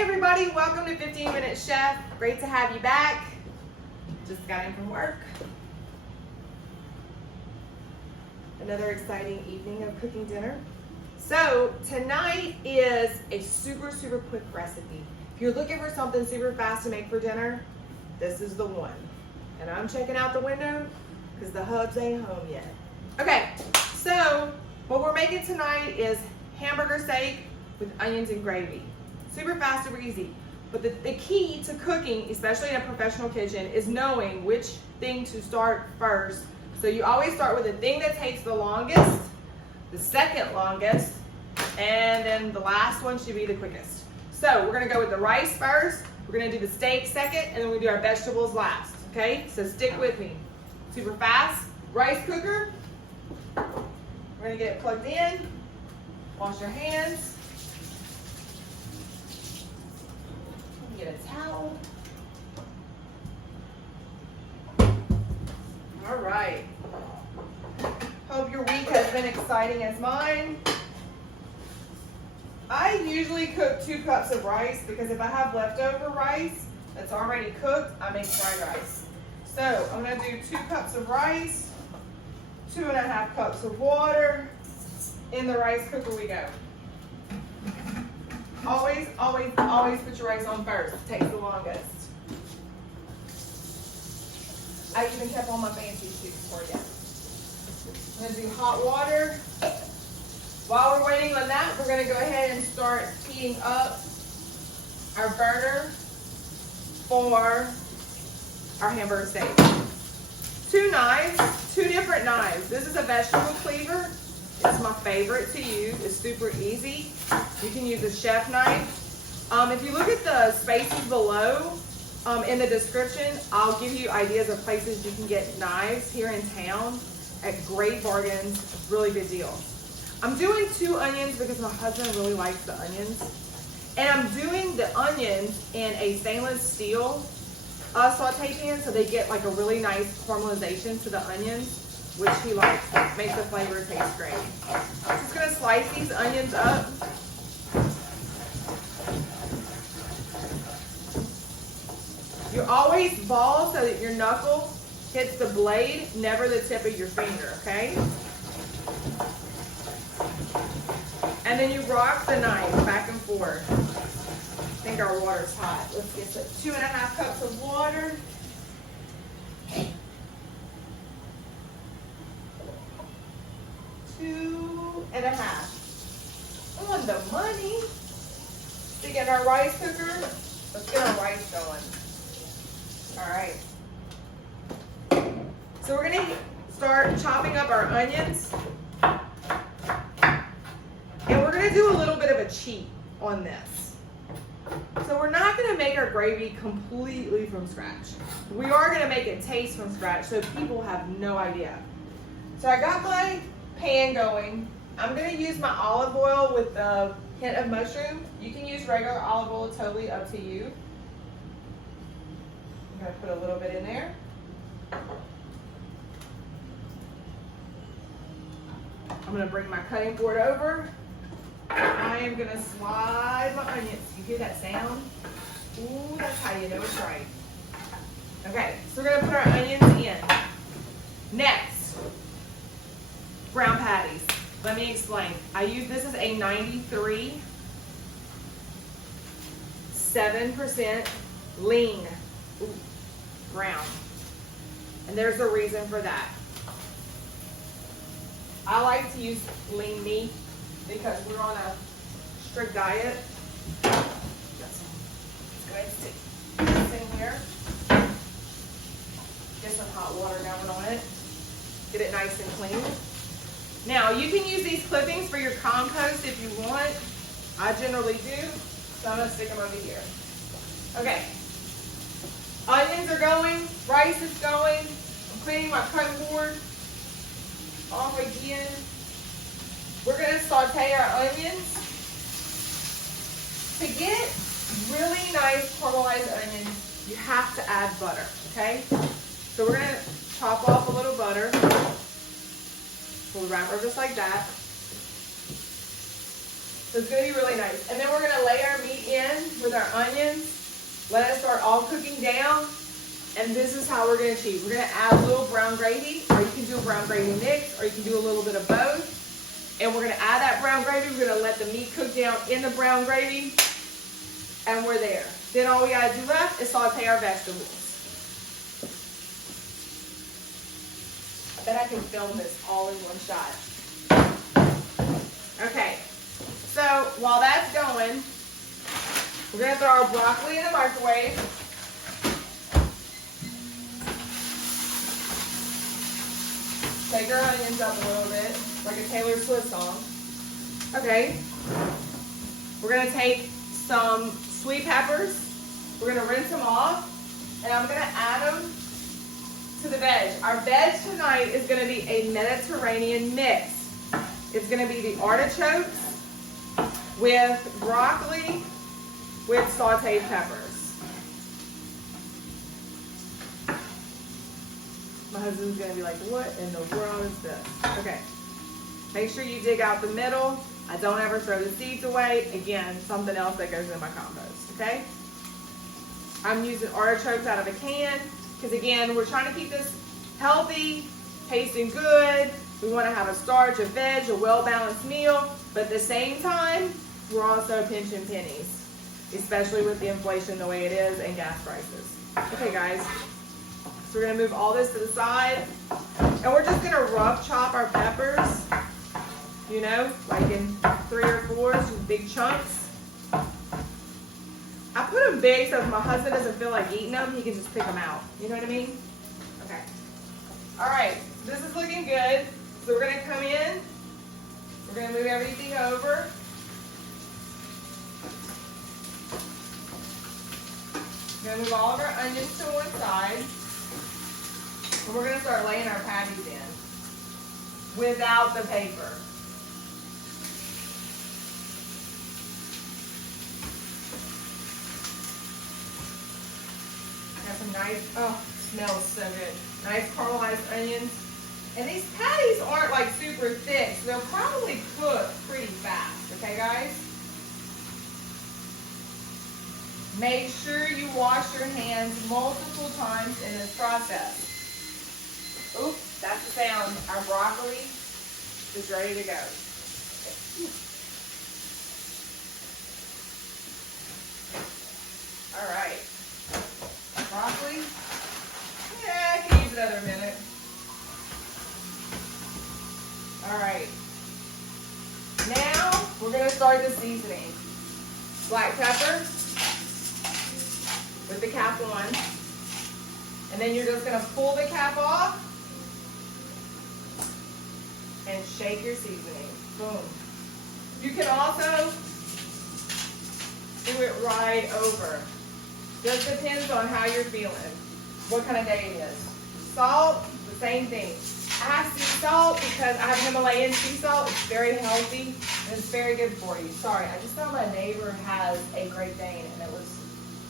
Hey everybody, welcome to 15 Minute Chef. Great to have you back. Just got in from work. Another exciting evening of cooking dinner. So tonight is a super quick recipe. If you're looking for something super fast to make for dinner, this is the one. And I'm checking out the window because the hubs ain't home yet. Okay, so what we're making tonight is hamburger steak with onions and gravy. Super fast, super easy. But the key to cooking, especially in a professional kitchen, is knowing which thing to start first. So you always start with the thing that takes the longest, the second longest, and then the last one should be the quickest. So we're gonna go with the rice first, we're gonna do the steak second, and then we do our vegetables last, okay? So stick with me. Super fast, rice cooker. We're gonna get it plugged in, wash your hands. Get a towel. All right. Hope your week has been exciting as mine. I usually cook 2 cups of rice because if I have leftover rice that's already cooked, I make fried rice. So I'm gonna do 2 cups of rice, 2.5 cups of water. In the rice cooker we go. Always put your rice on first. It takes the longest. I even kept all my fancy sheets for you. I'm gonna do hot water. While we're waiting on that, we're gonna go ahead and start heating up our burner for our hamburger steak. 2 knives, 2 different knives. This is a vegetable cleaver. It's my favorite to use. It's super easy. You can use a chef knife. If you look at the spaces below in the description, I'll give you ideas of places you can get knives here in town at great bargains, really good deals. I'm doing 2 onions because my husband really likes the onions. And I'm doing the onions in a stainless steel saute pan so they get like a really nice caramelization to the onions, which he likes. It makes the flavor taste great. I'm just gonna slice these onions up. You always ball so that your knuckle hits the blade, never the tip of your finger, okay? And then you rock the knife back and forth. I think our water's hot. Let's get the 2.5 cups of water. 2.5. On the money. Stick in our rice cooker. Let's get our rice going. All right. So we're gonna start chopping up our onions. And we're gonna do a little bit of a cheat on this. So we're not gonna make our gravy completely from scratch. We are gonna make it taste from scratch so people have no idea. So I got my pan going. I'm gonna use my olive oil with a hint of mushroom. You can use regular olive oil, totally up to you. I'm gonna put a little bit in there. I'm gonna bring my cutting board over. I am gonna slide my onions. You hear that sound? Ooh, that's how you know it's right. Okay, so we're gonna put our onions in. Next, brown patties. Let me explain. This is a 93, 7% lean brown. And there's a reason for that. I like to use lean meat because we're on a strict diet. Let's go ahead and stick this in here. Get some hot water going on it. Get it nice and clean. Now, you can use these clippings for your compost if you want. I generally do, so I'm gonna stick them over here. Okay, onions are going, rice is going. I'm cleaning my cutting board off again. We're gonna saute our onions. To get really nice caramelized onions, you have to add butter, okay? So we're gonna chop off a little butter. We'll wrap her just like that. So it's gonna be really nice. And then we're gonna lay our meat in with our onions. Let it start all cooking down. And this is how we're gonna cheese. We're gonna add a little brown gravy, or you can do a brown gravy mix, or you can do a little bit of both. And we're gonna add that brown gravy. We're gonna let the meat cook down in the brown gravy. And we're there. Then all we gotta do left is saute our vegetables. I bet I can film this all in one shot. Okay, so while that's going, we're gonna throw our broccoli in the microwave. Shake our onions up a little bit, like a Taylor Swift song. Okay, we're gonna take some sweet peppers. We're gonna rinse them off, and I'm gonna add them to the veg. Our veg tonight is gonna be a Mediterranean mix. It's gonna be the artichokes with broccoli with sauteed peppers. My husband's gonna be like, what in the world is this? Okay, make sure you dig out the middle. I don't ever throw the seeds away. Again, something else that goes in my compost, okay? I'm using artichokes out of a can, because again, we're trying to keep this healthy, tasting good. We wanna have a starch, a veg, a well-balanced meal, but at the same time, we're also pinching pennies, especially with the inflation the way it is and gas prices. Okay guys, so we're gonna move all this to the side, and we're just gonna rough chop our peppers, you know, like in 3 or 4, just big chunks. I put them big so if my husband doesn't feel like eating them, he can just pick them out. You know what I mean? Okay. All right, this is looking good. So we're gonna come in, we're gonna move everything over. We're gonna move all of our onions to one side. And we're gonna start laying our patties in without the paper. Got some nice, oh, smells so good. Nice caramelized onions. And these patties aren't like super thick, so they'll probably cook pretty fast, okay guys? Make sure you wash your hands multiple times in this process. Oops, that's the sound. Our broccoli is ready to go. All right. Broccoli. Yeah, I can use another minute. All right. Now we're going to start the seasoning. Black pepper with the cap on. And then you're just going to pull the cap off and shake your seasoning. Boom. You can also do it right over. Just depends on how you're feeling, what kind of day it is. Salt, the same thing. I have sea salt because I have Himalayan sea salt. It's very healthy and it's very good for you. Sorry, I just found my neighbor has a Great Dane and it was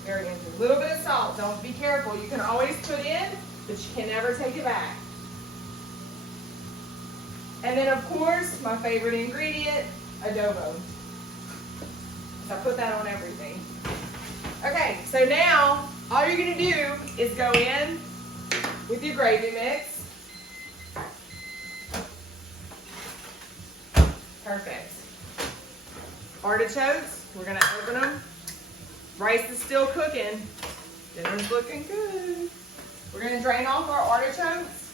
very interesting. A little bit of salt. Don't be careful. You can always put in, but you can never take it back. And then of course, my favorite ingredient, adobo. So I put that on everything. Okay, so now all you're gonna do is go in with your gravy mix. Perfect. Artichokes, we're gonna open them. Rice is still cooking. Dinner's looking good. We're gonna drain off our artichokes.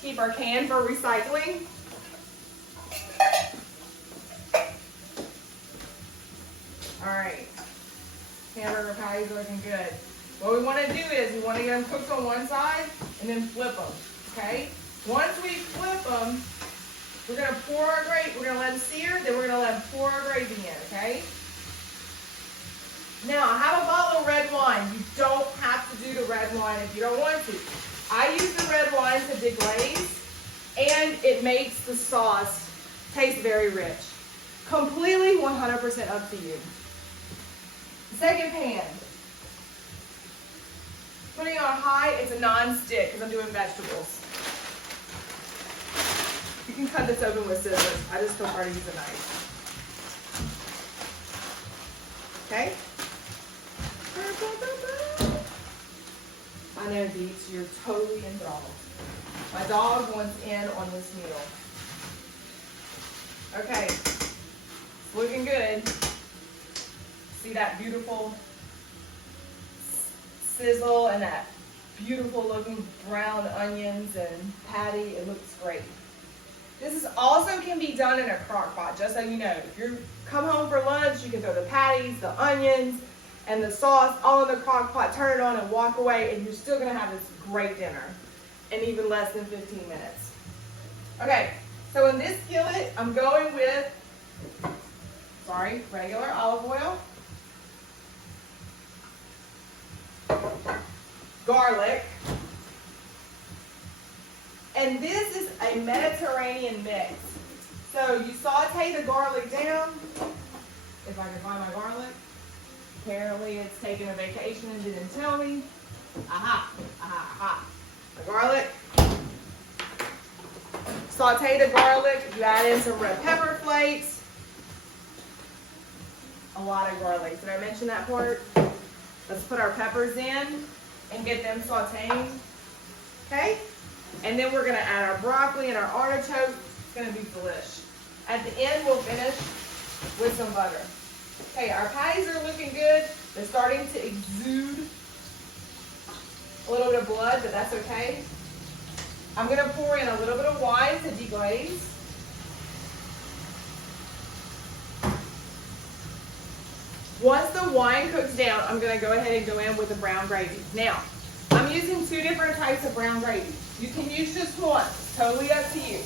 Keep our can for recycling. All right, hamburger patties are looking good. What we wanna do is we wanna get them cooked on one side and then flip them, okay? Once we flip them, we're gonna pour our gravy, we're gonna let them sear, then we're gonna let them pour our gravy in, okay? Now, I have a bottle of red wine. You don't have to do the red wine if you don't want to. I use the red wine to deglaze, and it makes the sauce taste very rich. Completely 100% up to you. Second pan. Putting it on high, it's a non-stick because I'm doing vegetables. You can cut this open with scissors. I just prefer to use a knife. Okay? I know, Beats, you're totally enthralled. My dog wants in on this meal. Okay, looking good. See that beautiful sizzle and that beautiful looking brown onions and patty. It looks great. This is also can be done in a crock pot, just so you know. If you come home for lunch, you can throw the patties, the onions, and the sauce all in the crock pot, turn it on and walk away, and you're still gonna have this great dinner in even less than 15 minutes. Okay, so in this skillet, I'm going with, regular olive oil, garlic, and this is a Mediterranean mix. So you saute the garlic down, if I can find my garlic. Apparently it's taking a vacation and didn't tell me. Aha, aha, aha. The garlic. Saute the garlic, you add in some red pepper flakes. A lot of garlic, did I mention that part? Let's put our peppers in and get them sauteing, okay? And then we're gonna add our broccoli and our artichoke. It's gonna be delish. At the end, we'll finish with some butter. Okay, our patties are looking good. They're starting to exude a little bit of blood, but that's okay. I'm gonna pour in a little bit of wine to deglaze. Once the wine cooks down, I'm gonna go ahead and go in with the brown gravy. Now, I'm using 2 different types of brown gravy. You can use just one, it's totally up to you.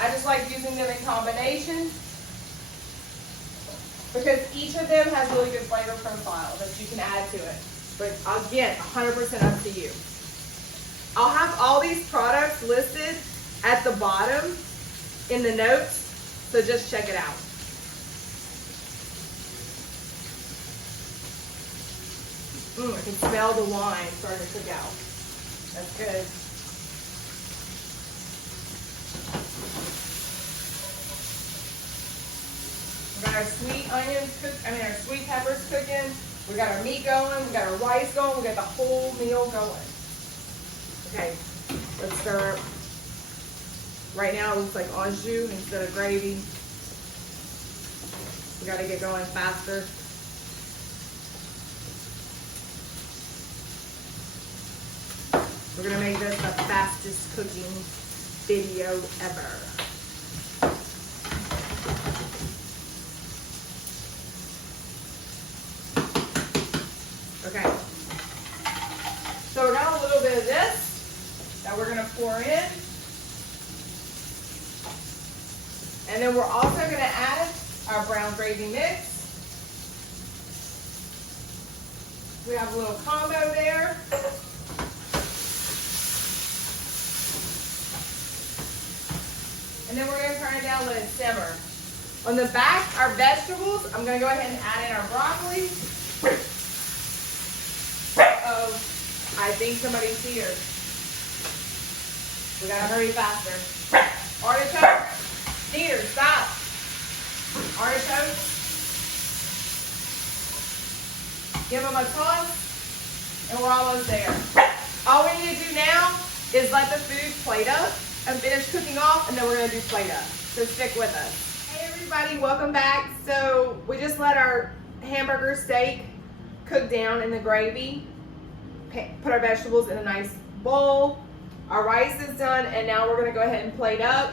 I just like using them in combination because each of them has really good flavor profile that you can add to it. But again, 100% up to you. I'll have all these products listed at the bottom in the notes, so just check it out. I can smell the wine starting to cook out. That's good. We got our sweet onions our sweet peppers cooking. We got our meat going. We got our rice going. We got the whole meal going. Okay, let's stir. Right now it looks like au jus instead of gravy. We got to get going faster. We're gonna make this the fastest cooking video ever. Okay. So we got a little bit of this that we're gonna pour in. And then we're also gonna add our brown gravy mix. We have a little combo there. And then we're going to turn it down, let it simmer. On the back, our vegetables, I'm going to go ahead and add in our broccoli. Uh-oh, I think somebody's here. We got to hurry faster. Artichoke. Peter, stop. Artichoke. Give them a toss, and we're almost there. All we need to do now is let the food plate up and finish cooking off, and then we're gonna do plate up. So stick with us. Hey everybody, welcome back. So we just let our hamburger steak cook down in the gravy. Put our vegetables in a nice bowl. Our rice is done, and now we're gonna go ahead and plate up.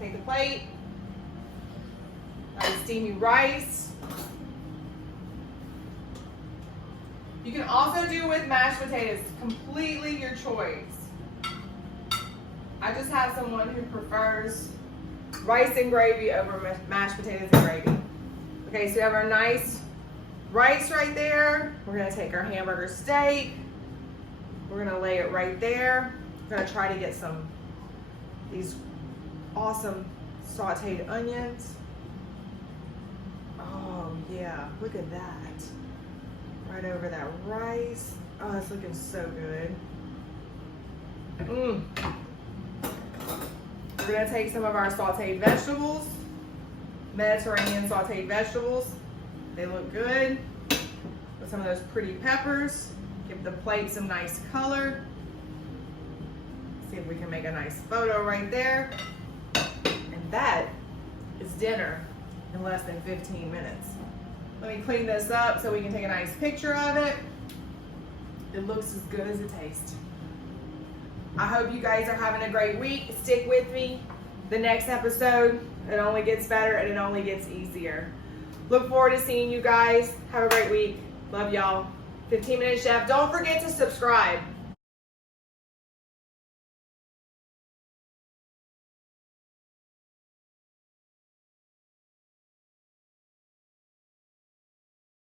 Take the plate. Our steamy rice. You can also do with mashed potatoes, completely your choice. I just have someone who prefers rice and gravy over mashed potatoes and gravy. Okay, so we have our nice rice right there. We're gonna take our hamburger steak. We're gonna lay it right there. We're gonna try to get these awesome sauteed onions. Oh yeah, look at that. Right over that rice. Oh, it's looking so good. We're gonna take some of our sauteed vegetables, Mediterranean sauteed vegetables. They look good. With some of those pretty peppers. Give the plate some nice color. See if we can make a nice photo right there. And that is dinner in less than 15 minutes. Let me clean this up so we can take a nice picture of it. It looks as good as it tastes. I hope you guys are having a great week. Stick with me. The next episode, it only gets better and it only gets easier. Look forward to seeing you guys. Have a great week. Love y'all. 15 Minute Chef. Don't forget to subscribe.